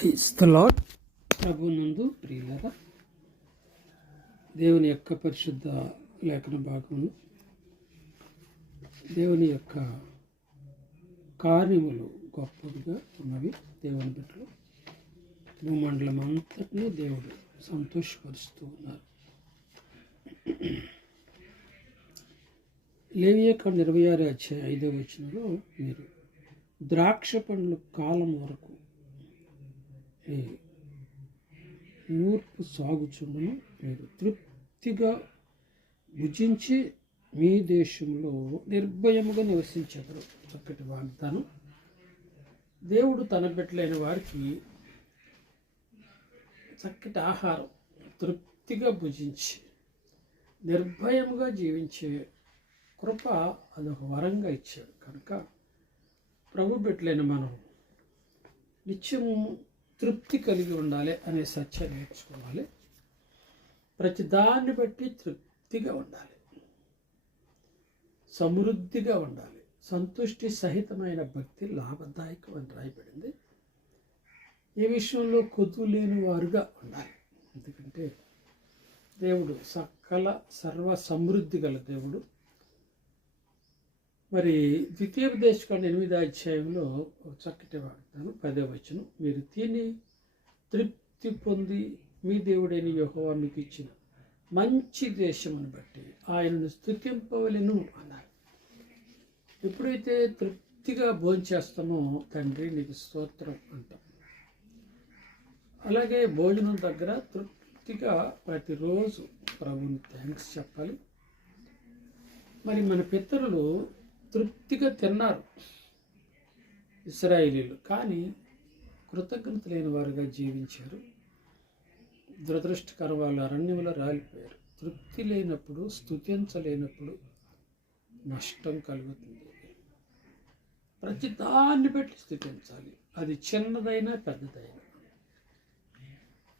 Praise the lord. ప్రభునందు ప్రియులారా, దేవుని యొక్క పరిశుద్ధ లేఖన భాగములు, దేవుని యొక్క కార్యములు గొప్పగా ఉన్నవి. దేవుని బిడ్డలు భూమండలం అంతటినీ దేవుడు సంతోషపరుస్తూ ఉన్నారు. లేవియాకాండం 26:5 మీరు ద్రాక్ష పండ్ల కాలం వరకు నూర్పు సాగుచుండను, మీరు తృప్తిగా భుజించి మీ దేశంలో నిర్భయముగా నివసించెదరు. చక్కటి వాగ్దానం. దేవుడు తన బిడ్డలైన వారికి చక్కటి ఆహారం తృప్తిగా భుజించి నిర్భయముగా జీవించే కృప అదొక వరంగా ఇచ్చాడు. కనుక ప్రభు బిడ్డలైన మనం నిత్యము తృప్తి కలిగి ఉండాలి అనే సత్యాన్ని నేర్చుకోవాలి. ప్రతి దాన్ని బట్టి తృప్తిగా ఉండాలి, సమృద్ధిగా ఉండాలి. సంతుష్టి సహితమైన భక్తి లాభదాయకం అని రాయబడింది. ఈ విషయంలో కొద్దు లేని వారుగా ఉండాలి. ఎందుకంటే దేవుడు సకల సర్వ సమృద్ధి గల దేవుడు. మరి ద్వితీయోపదేశకాండం 8వ ఒక చక్కటి వాగ్దానం 10వ మీరు తిని తృప్తి పొంది మీ దేవుడైన యెహోవా మీకు ఇచ్చిన మంచి దేశమును బట్టి ఆయనను స్తుతింపవలెను అన్నారు. ఎప్పుడైతే తృప్తిగా భోంచేస్తామో తండ్రి నీకు స్తోత్రం అంటాం. అలాగే భోజనం దగ్గర తృప్తిగా ప్రతిరోజు ప్రభుని థ్యాంక్స్ చెప్పాలి. మరి మన పితరులు తృప్తిగా తిన్నారు ఇశ్రాయేలీలు, కానీ కృతజ్ఞత లేని వారుగా జీవించారు. దురదృష్టకర వాళ్ళు అరణ్యంలో రాలిపోయారు. తృప్తి లేనప్పుడు, స్తుతించలేనప్పుడు నష్టం కలుగుతుంది. ప్రతి దాన్ని బట్టి స్తుతించాలి. అది చిన్నదైనా పెద్దదైనా,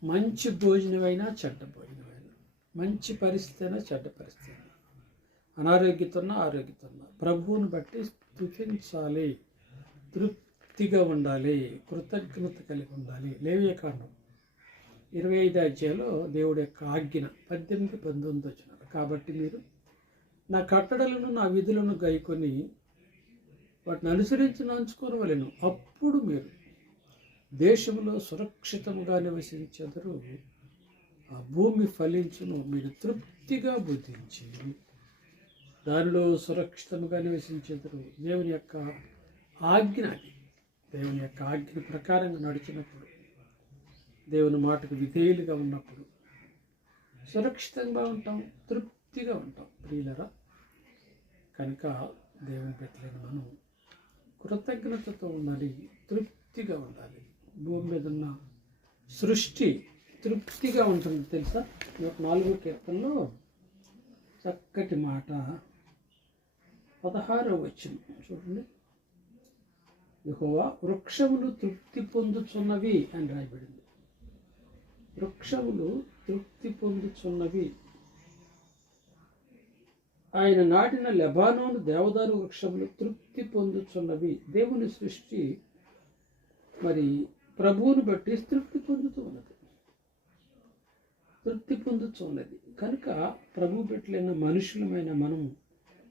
మంచి భోజనమైనా చెడ్డ భోజనమైనా, మంచి పరిస్థితి అయినా చెడ్డ పరిస్థితి అయినా, అనారోగ్యతోన్నా ఆరోగ్యతోన్నా ప్రభువుని బట్టి స్తుతించాలి, తృప్తిగా ఉండాలి, కృతజ్ఞత కలిగి ఉండాలి. లేవియాకాండం 25 దేవుడి యొక్క ఆజ్ఞ 18-19 కాబట్టి మీరు నా కట్టడలను నా విధులను గైకొని వాటిని అనుసరించి నంచుకోవలెను. అప్పుడు మీరు దేశంలో సురక్షితంగా నివసించెదరు, ఆ భూమి ఫలించును, మీరు తృప్తిగా భుజించి దానిలో సురక్షితంగా నివసించేందుకు దేవుని యొక్క ఆజ్ఞ, దేవుని యొక్క ఆజ్ఞ ప్రకారంగా నడిచినప్పుడు, దేవుని మాటకు విధేయులుగా ఉన్నప్పుడు సురక్షితంగా ఉంటాం, తృప్తిగా ఉంటాం. ప్రియులరా, కనుక దేవుని బిడ్డలైన మనం కృతజ్ఞతతో ఉండాలి, తృప్తిగా ఉండాలి. భూమి మీద ఉన్న సృష్టి తృప్తిగా ఉంటుంది తెలుసా. 4వ కీర్తనలో చక్కటి మాట 16వ చూడండి. యెహోవా వృక్షములు తృప్తి పొందుచున్నవి అని రాయబడింది. వృక్షములు తృప్తి పొందుచున్నవి. ఆయన నాటిన లెబానోను దేవదారు వృక్షములు తృప్తి పొందుచున్నవి. దేవుని సృష్టి మరి ప్రభువుని బట్టి తృప్తి పొందుతూ ఉన్నది, తృప్తి పొందుతూ ఉన్నది. కనుక ప్రభు బిడ్డలైన మనుషులమైన మనం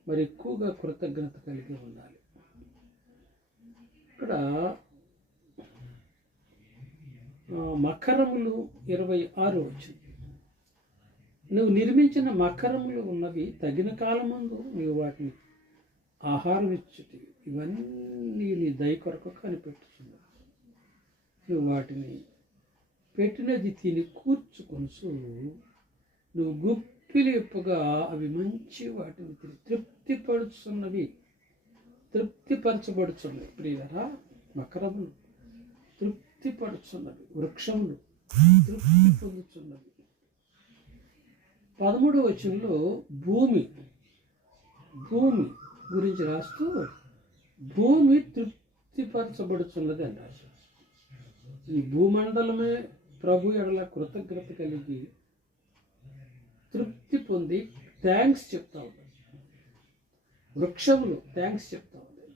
మరి ఎక్కువగా కృతజ్ఞత కలిగి ఉండాలి. ఇక్కడ మకరములు 26 నువ్వు నిర్మించిన మకరములు ఉన్నవి, తగిన కాలమందు నీవు వాటిని ఆహారం ఇచ్చుటి. ఇవన్నీ నీ దయ కొరకు కనిపెట్టుచున్నావు. నువ్వు వాటిని పెట్టినది తిని కూర్చుకొనుచు నువ్వు గుప్పిలి ఎప్పుగా అవి మంచి వాటిని తృప్తిపరుచున్నవి, తృప్తిపరచబడుచున్నవి. ప్రియులరా, మకరములు తృప్తిపడుచున్నవి, వృక్షములు తృప్తి పొందుతున్నవి. 13వ భూమి గురించి రాస్తూ భూమి తృప్తిపరచబడుచున్నది అని రాశారు. ఈ భూమండలమే ప్రభు ఎడల కృతజ్ఞత కలిగి తృప్తి పొంది థ్యాంక్స్ చెప్తా ఉంటాయి. వృక్షములు థ్యాంక్స్ చెప్తా ఉంటాయి.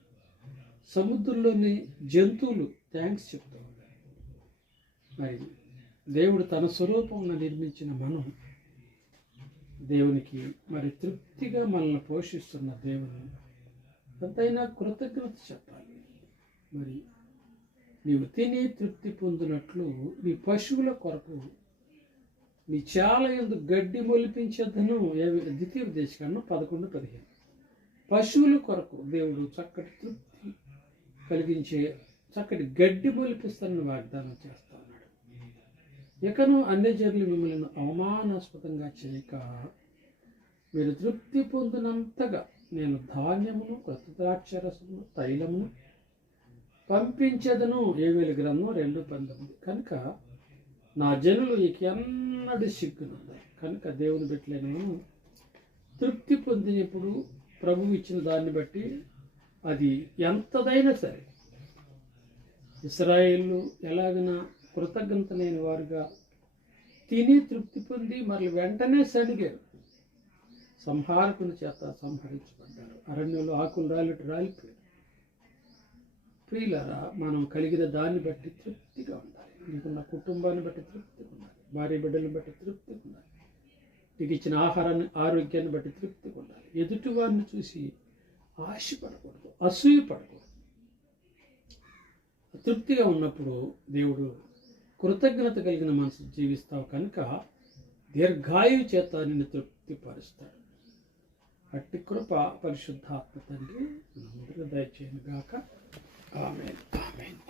సముద్రంలోని జంతువులు థ్యాంక్స్ చెప్తూ ఉంటాయి. మరి దేవుడు తన స్వరూపంలో నిర్మించిన మనం దేవునికి మరి తృప్తిగా మనల్ని పోషిస్తున్న దేవుని ఎంతైనా కృతజ్ఞత చెప్పాలి. మరి నీవు తిని తృప్తి పొందినట్లు నీ పశువుల కొరకు నీ చాలా ఎందు గడ్డి మొలిపించేద్దను. ద్వితీయోపదేశకాండం 11:15. పశువుల కొరకు దేవుడు చక్కటి తృప్తి కలిగించే చక్కటి గడ్డి మొలిపిస్తానని వాగ్దానం చేస్తా ఉన్నాడు. ఇకను అన్యజనులు మిమ్మల్ని అవమానాస్పదంగా చేయక మీరు తృప్తి పొందినంతగా నేను ధాన్యమును, కొత్త ద్రాక్షరసమును, తైలమును పంపించేదను. యోవేలు గ్రంథం 2:19. కనుక నా జనులు ఎన్నడూ సిగ్గునుంది. కనుక దేవుని బిడ్డలను తృప్తి పొందినప్పుడు ప్రభువు ఇచ్చిన దాన్ని బట్టి అది ఎంతదైనా సరే, ఇశ్రాయేలు ఎలాగైనా కృతజ్ఞత లేని వారుగా తిని తృప్తి పొంది మరి వెంటనే సడిగారు, సంహారకుని చేత సంహరించబడ్డారు, అరణ్యంలో ఆకులు రాలిపోయారు. ప్రియులారా, మనం కలిగిన దాన్ని బట్టి తృప్తిగా ఉండాలి. నీకున్న కుటుంబాన్ని బట్టి తృప్తిగా ఉండాలి, భార్య బిడ్డలను బట్టి తృప్తిగా ఉండాలి, నీకు ఇచ్చిన ఆహారాన్ని, ఆరోగ్యాన్ని బట్టి తృప్తిగా ఉండాలి. ఎదుటి వారిని చూసి ఆశపడకూడదు, అసూయపడకూడదు. తృప్తిగా ఉన్నప్పుడు దేవుడు కృతజ్ఞత కలిగిన మనసు జీవిస్తావు. కనుక దీర్ఘాయువు చేత నిన్ను తృప్తిపరుస్తాడు. అట్టి కృప పరిశుద్ధాత్మ తండ్రి ముందుగా దయచేయను గాక. ఆమేన్. ఆమేన్.